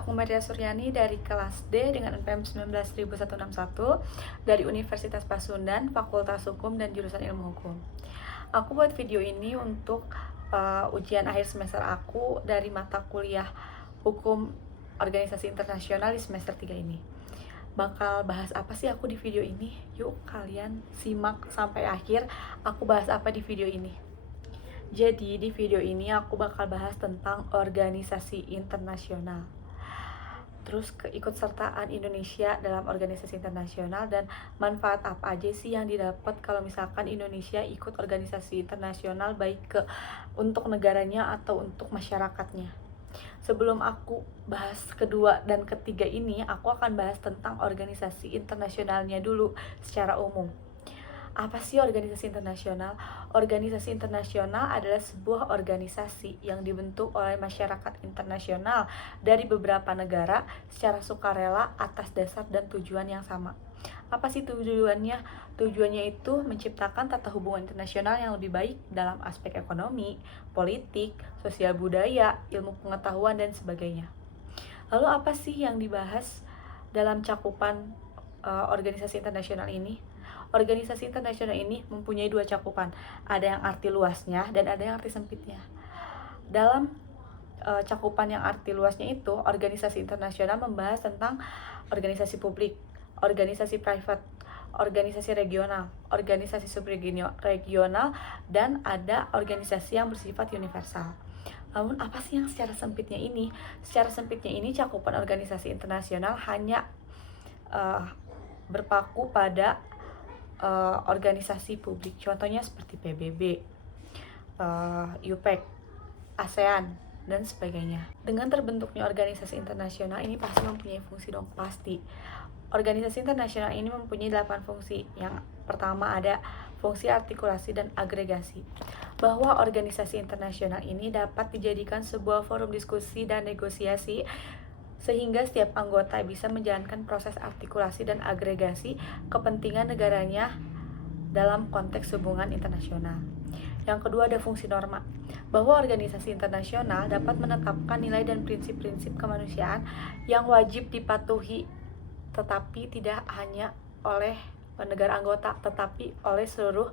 aku Maria Suryani dari kelas D dengan NPM 19161 dari Universitas Pasundan, Fakultas Hukum dan Jurusan Ilmu Hukum. Aku buat video ini untuk ujian akhir semester aku dari mata kuliah Hukum Organisasi Internasional di semester 3 ini. Bakal bahas apa sih aku di video ini? Yuk kalian simak sampai akhir aku bahas apa di video ini. Jadi di video ini aku bakal bahas tentang organisasi internasional. Terus keikutsertaan Indonesia dalam organisasi internasional dan manfaat apa aja sih yang didapat kalau misalkan Indonesia ikut organisasi internasional, baik untuk negaranya atau untuk masyarakatnya. Sebelum aku bahas kedua dan ketiga ini, aku akan bahas tentang organisasi internasionalnya dulu secara umum. Apa sih organisasi internasional? Organisasi internasional adalah sebuah organisasi yang dibentuk oleh masyarakat internasional dari beberapa negara secara sukarela atas dasar dan tujuan yang sama. Apa sih tujuannya? Tujuannya itu menciptakan tata hubungan internasional yang lebih baik dalam aspek ekonomi, politik, sosial budaya, ilmu pengetahuan, dan sebagainya. Lalu apa sih yang dibahas dalam cakupan organisasi internasional ini? Organisasi internasional ini mempunyai dua cakupan, ada yang arti luasnya dan ada yang arti sempitnya. Dalam cakupan yang arti luasnya itu, organisasi internasional membahas tentang organisasi publik, organisasi private, organisasi regional, organisasi subregional, dan ada organisasi yang bersifat universal. Namun apa sih yang secara sempitnya ini? Secara sempitnya ini cakupan organisasi internasional hanya berpaku pada organisasi publik, contohnya seperti PBB, UPEC, ASEAN, dan sebagainya. Dengan terbentuknya organisasi internasional ini pasti mempunyai fungsi dong, pasti. Organisasi internasional ini mempunyai 8 fungsi. Yang pertama ada fungsi artikulasi dan agregasi, bahwa organisasi internasional ini dapat dijadikan sebuah forum diskusi dan negosiasi sehingga setiap anggota bisa menjalankan proses artikulasi dan agregasi kepentingan negaranya dalam konteks hubungan internasional. Yang kedua ada fungsi norma, bahwa organisasi internasional dapat menetapkan nilai dan prinsip-prinsip kemanusiaan yang wajib dipatuhi, tetapi tidak hanya oleh negara anggota, tetapi oleh seluruh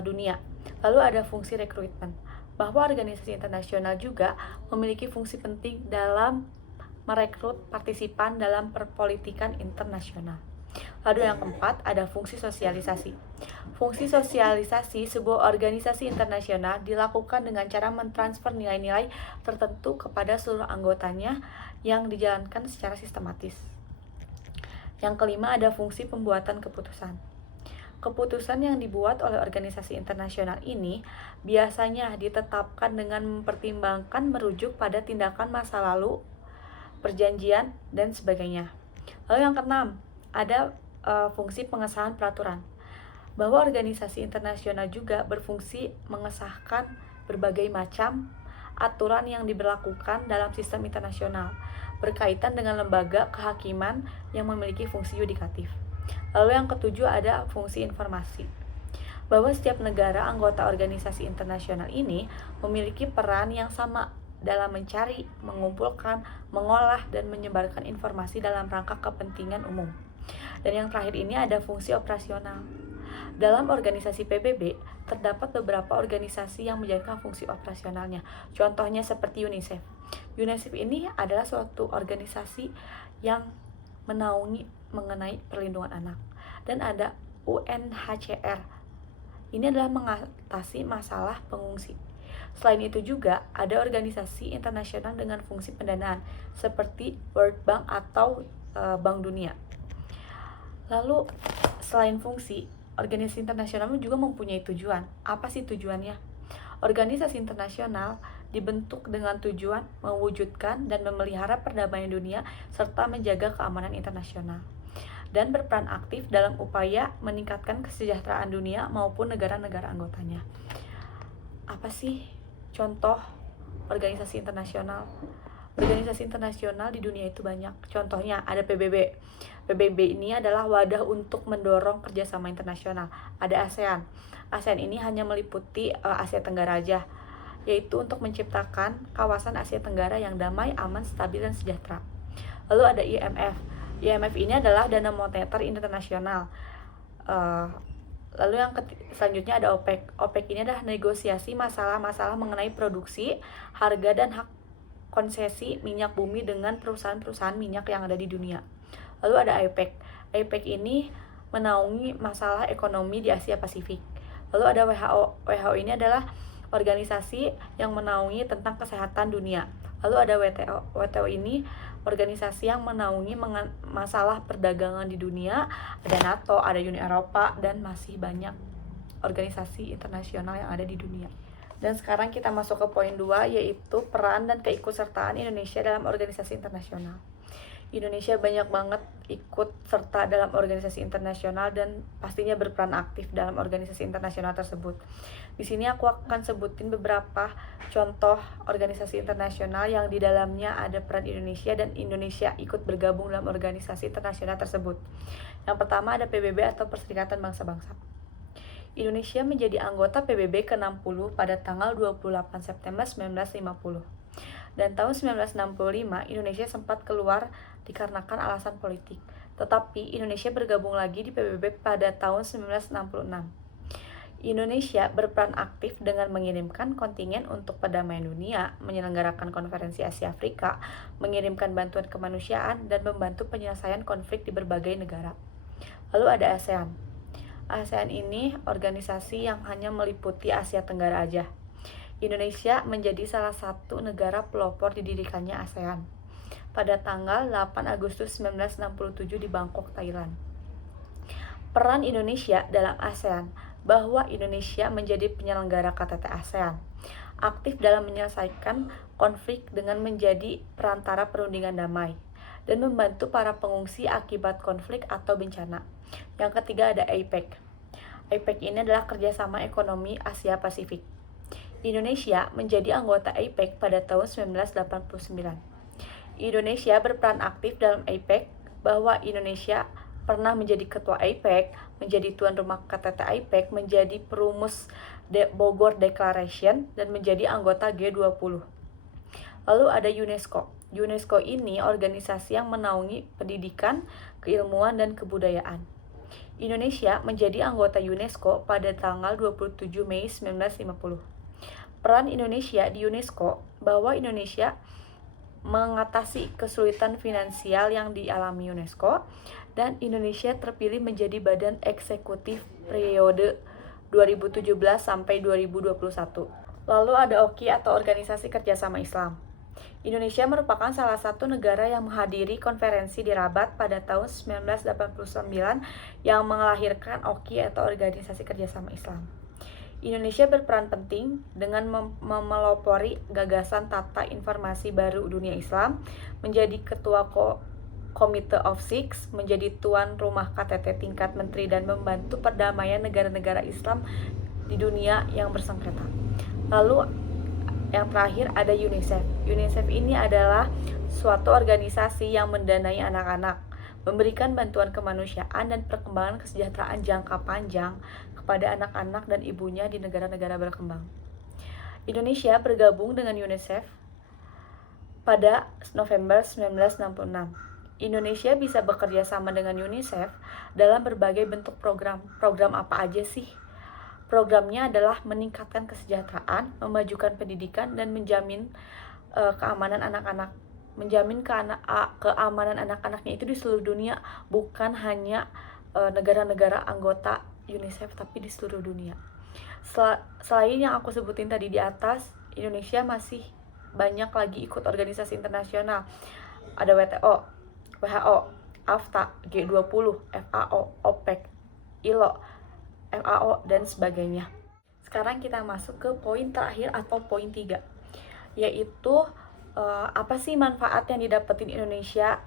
dunia. Lalu ada fungsi rekrutmen, bahwa organisasi internasional juga memiliki fungsi penting dalam merekrut partisipan dalam perpolitikan internasional. Lalu yang keempat ada fungsi sosialisasi. Fungsi sosialisasi sebuah organisasi internasional dilakukan dengan cara mentransfer nilai-nilai tertentu kepada seluruh anggotanya yang dijalankan secara sistematis. Yang kelima ada fungsi pembuatan keputusan. Keputusan yang dibuat oleh organisasi internasional ini biasanya ditetapkan dengan mempertimbangkan merujuk pada tindakan masa lalu, perjanjian, dan sebagainya. Lalu yang keenam, ada fungsi pengesahan peraturan, bahwa organisasi internasional juga berfungsi mengesahkan berbagai macam aturan yang diberlakukan dalam sistem internasional berkaitan dengan lembaga kehakiman yang memiliki fungsi yudikatif. Lalu yang ketujuh ada fungsi informasi, bahwa setiap negara anggota organisasi internasional ini memiliki peran yang sama dalam mencari, mengumpulkan, mengolah, dan menyebarkan informasi dalam rangka kepentingan umum. Dan yang terakhir ini ada fungsi operasional. Dalam organisasi PBB, terdapat beberapa organisasi yang menjalankan fungsi operasionalnya. Contohnya seperti UNICEF. UNICEF ini adalah suatu organisasi yang menaungi mengenai perlindungan anak. Dan ada UNHCR. Ini adalah mengatasi masalah pengungsi. Selain itu juga ada organisasi internasional dengan fungsi pendanaan seperti World Bank atau Bank Dunia. Lalu selain fungsi, organisasi internasional juga mempunyai tujuan. Apa sih tujuannya? Organisasi internasional dibentuk dengan tujuan mewujudkan dan memelihara perdamaian dunia serta menjaga keamanan internasional, dan berperan aktif dalam upaya meningkatkan kesejahteraan dunia maupun negara-negara anggotanya. Apa sih contoh organisasi internasional? Organisasi internasional di dunia itu banyak. Contohnya ada PBB. PBB ini adalah wadah untuk mendorong kerjasama internasional. Ada ASEAN. ASEAN ini hanya meliputi Asia Tenggara aja. yaitu untuk menciptakan kawasan Asia Tenggara yang damai, aman, stabil, dan sejahtera. Lalu ada IMF. IMF ini adalah Dana Moneter Internasional. Lalu yang selanjutnya ada OPEC. OPEC ini adalah negosiasi masalah-masalah mengenai produksi, harga, dan hak konsesi minyak bumi dengan perusahaan-perusahaan minyak yang ada di dunia. Lalu ada APEC. APEC ini menaungi masalah ekonomi di Asia Pasifik. Lalu ada WHO. WHO ini adalah organisasi yang menaungi tentang kesehatan dunia. Lalu ada WTO. WTO ini organisasi yang menaungi masalah perdagangan di dunia. Ada NATO, ada Uni Eropa, dan masih banyak organisasi internasional yang ada di dunia. Dan sekarang kita masuk ke poin 2, yaitu peran dan keikutsertaan Indonesia dalam organisasi internasional. Indonesia banyak banget ikut serta dalam organisasi internasional dan pastinya berperan aktif dalam organisasi internasional tersebut. Di sini aku akan sebutin beberapa contoh organisasi internasional yang di dalamnya ada peran Indonesia dan Indonesia ikut bergabung dalam organisasi internasional tersebut. Yang pertama ada PBB atau Perserikatan Bangsa-Bangsa. Indonesia menjadi anggota PBB ke-60 pada tanggal 28 September 1950. Dan tahun 1965 Indonesia sempat keluar dikarenakan alasan politik. Tetapi Indonesia bergabung lagi di PBB pada tahun 1966. Indonesia berperan aktif dengan mengirimkan kontingen untuk perdamaian dunia, menyelenggarakan konferensi Asia Afrika, mengirimkan bantuan kemanusiaan, dan membantu penyelesaian konflik di berbagai negara. Lalu ada ASEAN. ASEAN ini organisasi yang hanya meliputi Asia Tenggara aja. Indonesia menjadi salah satu negara pelopor didirikannya ASEAN pada tanggal 8 Agustus 1967 di Bangkok, Thailand. Peran Indonesia dalam ASEAN, bahwa Indonesia menjadi penyelenggara KTT ASEAN, aktif dalam menyelesaikan konflik dengan menjadi perantara perundingan damai, dan membantu para pengungsi akibat konflik atau bencana. Yang ketiga ada APEC. APEC ini adalah kerjasama ekonomi Asia Pasifik. Indonesia menjadi anggota APEC pada tahun 1989. Indonesia berperan aktif dalam APEC, bahwa Indonesia pernah menjadi ketua APEC, menjadi tuan rumah KTT APEC, menjadi perumus Bogor Declaration, dan menjadi anggota G20. Lalu ada UNESCO. UNESCO ini organisasi yang menaungi pendidikan, keilmuan, dan kebudayaan. Indonesia menjadi anggota UNESCO pada tanggal 27 Mei 1950. Peran Indonesia di UNESCO, bahwa Indonesia mengatasi kesulitan finansial yang dialami UNESCO, dan Indonesia terpilih menjadi badan eksekutif periode 2017 sampai 2021. Lalu ada OKI atau Organisasi Kerjasama Islam. Indonesia merupakan salah satu negara yang menghadiri konferensi di Rabat pada tahun 1989 yang melahirkan OKI atau Organisasi Kerjasama Islam. Indonesia berperan penting dengan memelopori gagasan tata informasi baru dunia Islam, menjadi ketua Committee of Six, menjadi tuan rumah KTT tingkat menteri, dan membantu perdamaian negara-negara Islam di dunia yang bersengketa. Lalu yang terakhir ada UNICEF. UNICEF ini adalah suatu organisasi yang mendanai anak-anak, memberikan bantuan kemanusiaan dan perkembangan kesejahteraan jangka panjang kepada anak-anak dan ibunya di negara-negara berkembang. Indonesia bergabung dengan UNICEF pada November 1966. Indonesia bisa bekerja sama dengan UNICEF dalam berbagai bentuk program. Program apa aja sih? Programnya adalah meningkatkan kesejahteraan, memajukan pendidikan, dan menjamin keamanan anak-anak. Menjamin keamanan anak-anaknya itu di seluruh dunia, bukan hanya negara-negara anggota UNICEF, tapi di seluruh dunia. Selain yang aku sebutin tadi di atas, Indonesia masih banyak lagi ikut organisasi internasional. Ada WTO, WHO, AFTA, G20, FAO, OPEC, ILO, FAO, dan sebagainya. Sekarang kita masuk ke poin terakhir atau poin 3, yaitu apa sih manfaat yang didapetin Indonesia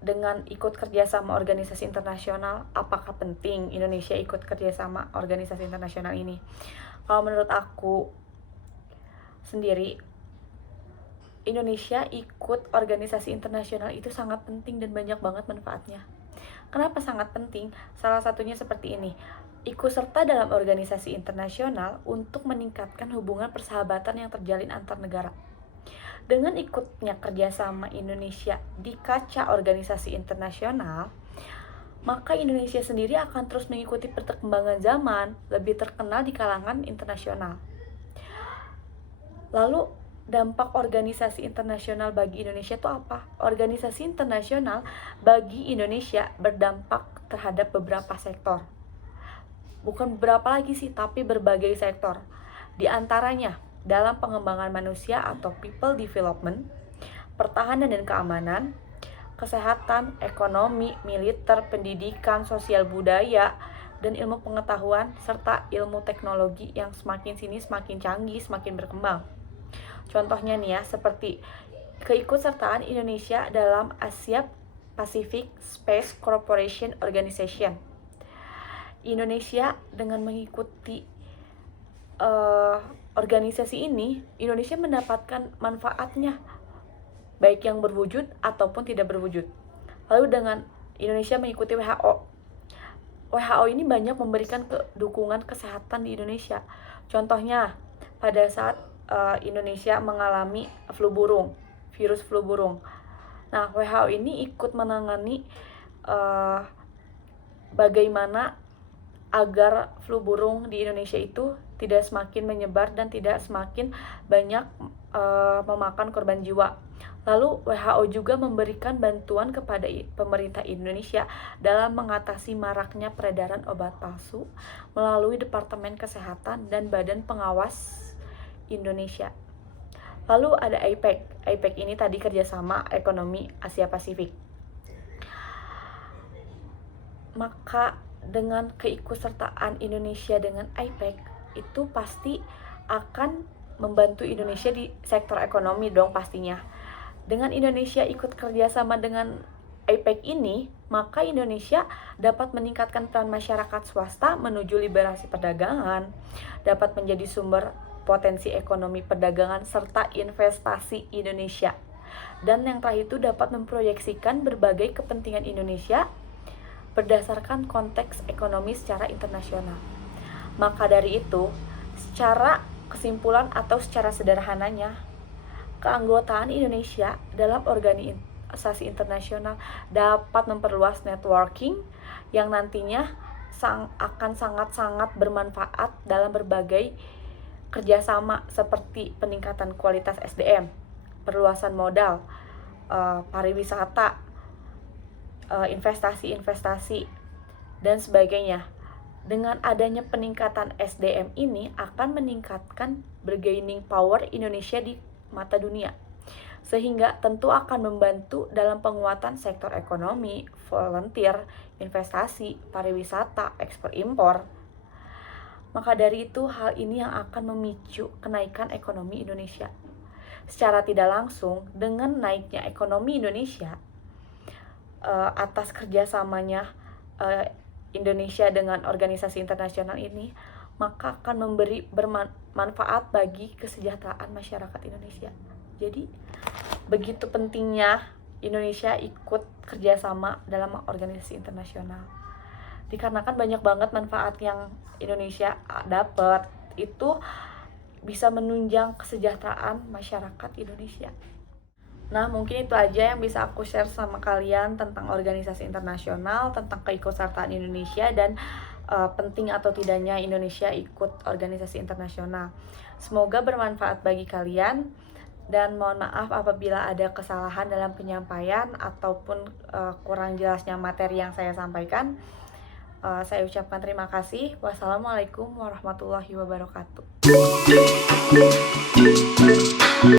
dengan ikut kerjasama organisasi internasional? Apakah penting Indonesia ikut kerjasama organisasi internasional ini? Kalau menurut aku sendiri, Indonesia ikut organisasi internasional itu sangat penting dan banyak banget manfaatnya. Kenapa sangat penting? Salah satunya seperti ini. Ikut serta dalam organisasi internasional untuk meningkatkan hubungan persahabatan yang terjalin antar negara. Dengan ikutnya kerjasama Indonesia di kaca organisasi internasional, maka Indonesia sendiri akan terus mengikuti perkembangan zaman, lebih terkenal di kalangan internasional. Lalu, dampak organisasi internasional bagi Indonesia itu apa? Organisasi internasional bagi Indonesia berdampak terhadap beberapa sektor. Bukan beberapa lagi sih, tapi berbagai sektor. Di antaranya, dalam pengembangan manusia atau people development, pertahanan dan keamanan, kesehatan, ekonomi, militer, pendidikan, sosial budaya, dan ilmu pengetahuan, serta ilmu teknologi yang semakin sini semakin canggih, semakin berkembang. Contohnya nih ya, seperti keikutsertaan Indonesia dalam Asia Pacific Space Cooperation Organization. Indonesia dengan mengikuti organisasi ini, Indonesia mendapatkan manfaatnya, baik yang berwujud ataupun tidak berwujud. Lalu dengan Indonesia mengikuti WHO, WHO ini banyak memberikan dukungan kesehatan di Indonesia. Contohnya, pada saat Indonesia mengalami flu burung, virus flu burung. Nah, WHO ini ikut menangani bagaimana agar flu burung di Indonesia itu tidak semakin menyebar dan tidak semakin banyak memakan korban jiwa. Lalu WHO juga memberikan bantuan kepada pemerintah Indonesia dalam mengatasi maraknya peredaran obat palsu melalui Departemen Kesehatan dan Badan Pengawas Indonesia. Lalu ada APEC. APEC ini tadi kerjasama ekonomi Asia Pasifik. Maka dengan keikutsertaan Indonesia dengan APEC itu pasti akan membantu Indonesia di sektor ekonomi dong pastinya. Dengan Indonesia ikut kerjasama dengan APEC ini, maka Indonesia dapat meningkatkan peran masyarakat swasta menuju liberasi perdagangan, dapat menjadi sumber potensi ekonomi perdagangan serta investasi Indonesia. Dan yang terakhir itu dapat memproyeksikan berbagai kepentingan Indonesia berdasarkan konteks ekonomi secara internasional. Maka dari itu, secara kesimpulan atau secara sederhananya, keanggotaan Indonesia dalam organisasi internasional dapat memperluas networking yang nantinya akan sangat-sangat bermanfaat dalam berbagai kerjasama seperti peningkatan kualitas SDM, perluasan modal, pariwisata, investasi-investasi, dan sebagainya. Dengan adanya peningkatan SDM ini akan meningkatkan bargaining power Indonesia di mata dunia, sehingga tentu akan membantu dalam penguatan sektor ekonomi, volunteer, investasi, pariwisata, ekspor impor. Maka dari itu, hal ini yang akan memicu kenaikan ekonomi Indonesia. Secara tidak langsung, dengan naiknya ekonomi Indonesia, atas kerjasamanya Indonesia dengan organisasi internasional ini, maka akan memberi bermanfaat bagi kesejahteraan masyarakat Indonesia. Jadi begitu pentingnya Indonesia ikut kerjasama dalam organisasi internasional, dikarenakan banyak banget manfaat yang Indonesia dapat, itu bisa menunjang kesejahteraan masyarakat Indonesia. Nah, mungkin itu aja yang bisa aku share sama kalian tentang organisasi internasional, tentang keikutsertaan Indonesia, dan penting atau tidaknya Indonesia ikut organisasi internasional. Semoga bermanfaat bagi kalian, dan mohon maaf apabila ada kesalahan dalam penyampaian ataupun kurang jelasnya materi yang saya sampaikan. Saya ucapkan terima kasih. Wassalamualaikum warahmatullahi wabarakatuh.